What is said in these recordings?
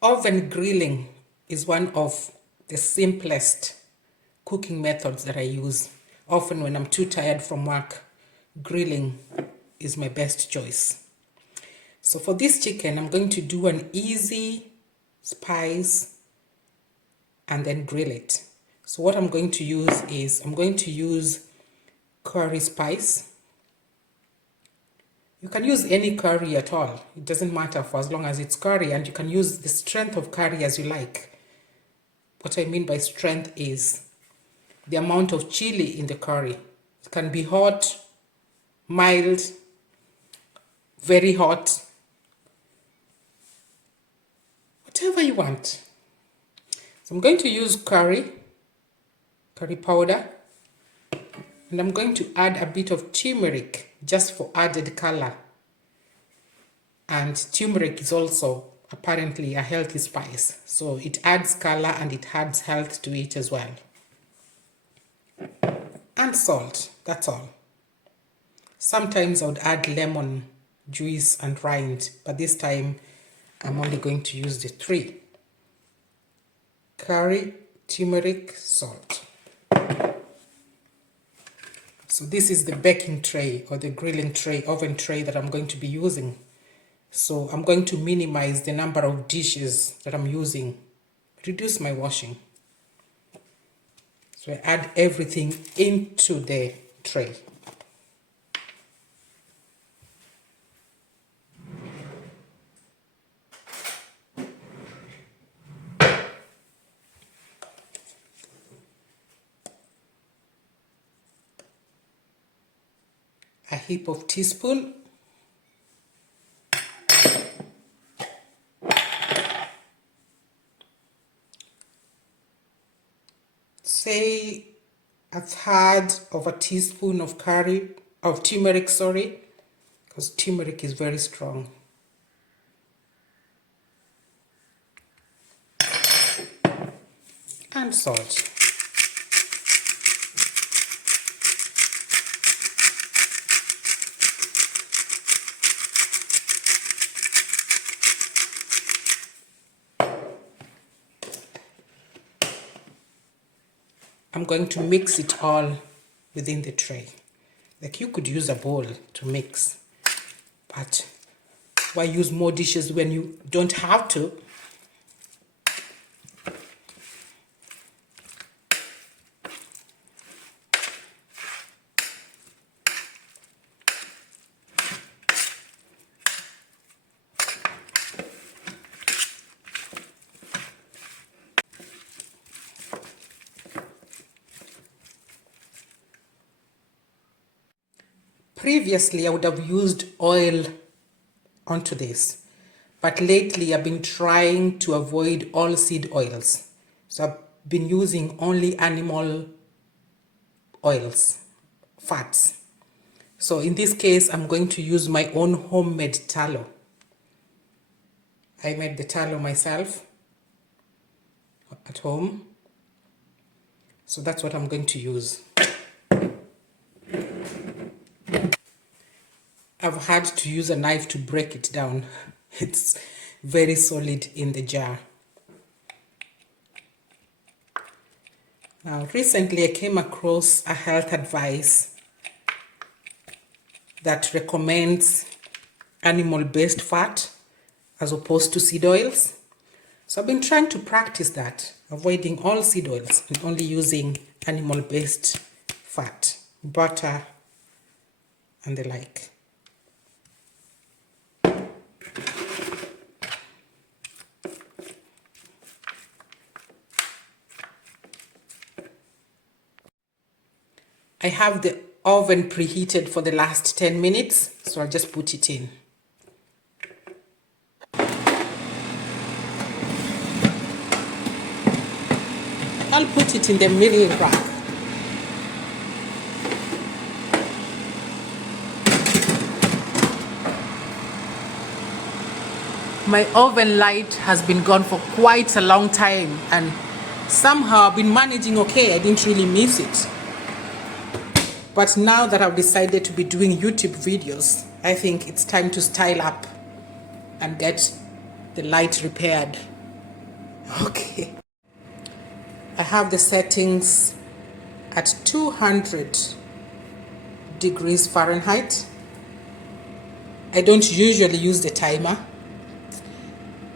Oven grilling is one of the simplest cooking methods that I use. Often when I'm too tired from work, grilling is my best choice. So for this chicken, I'm going to do an easy spice and then grill it. So what I'm going to use is, I'm going to use curry spice. You can use any curry at all. It doesn't matter for as long as it's curry, and you can use the strength of curry as you like. What I mean by strength is the amount of chili in the curry. It can be hot, mild, very hot, whatever you want. So I'm going to use curry powder, and I'm going to add a bit of turmeric just for added color. And turmeric is also apparently a healthy spice, so it adds color and it adds health to it as well. And salt, that's all. Sometimes I would add lemon juice and rind, but this time I'm only going to use the 3: curry, turmeric, salt. So this is the baking tray or the grilling tray, oven tray that I'm going to be using. So I'm going to minimize the number of dishes that I'm using, reduce my washing. So I add everything into the tray. A heap of teaspoon. Say a third of a teaspoon of turmeric, because turmeric is very strong. And salt. I'm going to mix it all within the tray. Like, you could use a bowl to mix, but why use more dishes when you don't have to? Previously, I would have used oil onto this, but lately I've been trying to avoid all seed oils. So I've been using only animal oils, fats. So in this case, I'm going to use my own homemade tallow. I made the tallow myself at home. So that's what I'm going to use. I've had to use a knife to break it down. It's very solid in the jar. Now, recently I came across a health advice that recommends animal-based fat as opposed to seed oils. So I've been trying to practice that, avoiding all seed oils and only using animal-based fat, butter, and the like. I have the oven preheated for the last 10 minutes, so I'll just put it in. I'll put it in the middle rack. My oven light has been gone for quite a long time, and somehow I've been managing okay. I didn't really miss it. But now that I've decided to be doing YouTube videos, I think it's time to style up and get the light repaired. Okay. I have the settings at 200 degrees Fahrenheit. I don't usually use the timer.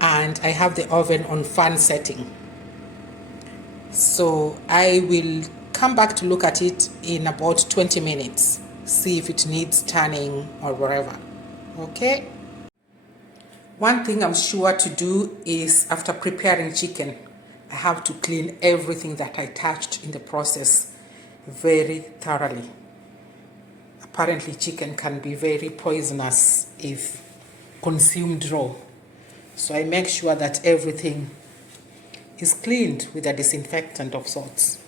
And I have the oven on fan setting. So I will come back to look at it in about 20 minutes. See if it needs turning or whatever. Okay? One thing I'm sure to do is after preparing chicken, I have to clean everything that I touched in the process very thoroughly. Apparently chicken can be very poisonous if consumed raw. So I make sure that everything is cleaned with a disinfectant of sorts.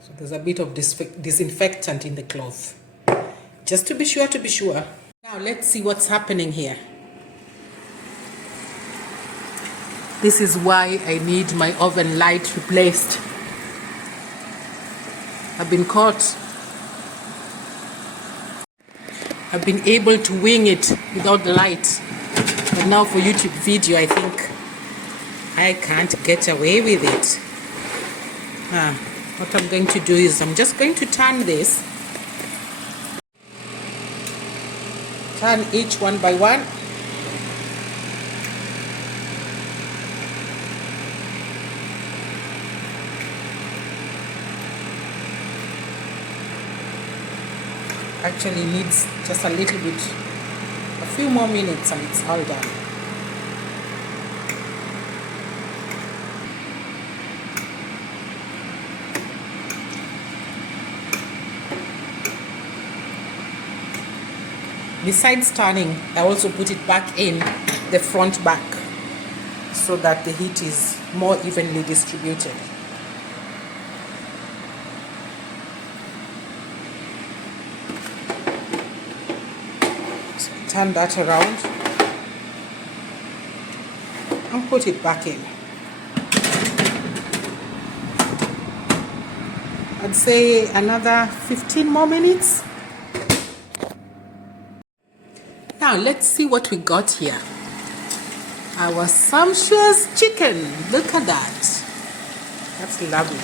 So there's a bit of disinfectant in the cloth. Just to be sure, Now let's see what's happening here. This is why I need my oven light replaced. I've been caught. I've been able to wing it without the light. But now for YouTube video, I think I can't get away with it. What I'm going to do is I'm just going to turn this. Turn each one by one. Actually needs just a little bit, a few more minutes and it's all done. Besides turning, I also put it back in the front back so that the heat is more evenly distributed. So turn that around and put it back in. I'd say another 15 more minutes. Now let's see what we got here. Our sumptuous chicken. Look at that. That's lovely.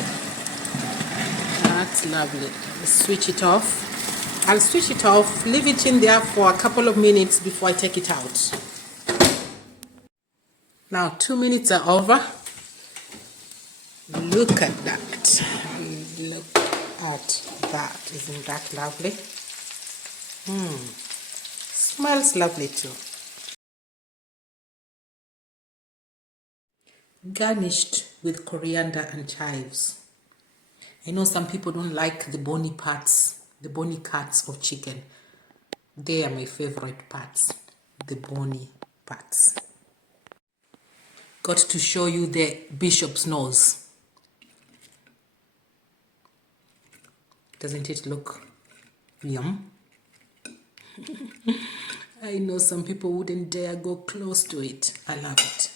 That's lovely. Let's switch it off. I'll switch it off, leave it in there for a couple of minutes before I take it out. Now 2 minutes are over. Look at that. Look at that. Isn't that lovely? Smells lovely too. Garnished with coriander and chives. I know some people don't like the bony parts, the bony cuts of chicken. They are my favorite parts, the bony parts. Got to show you the bishop's nose. Doesn't it look yum? I know some people wouldn't dare go close to it. I love it.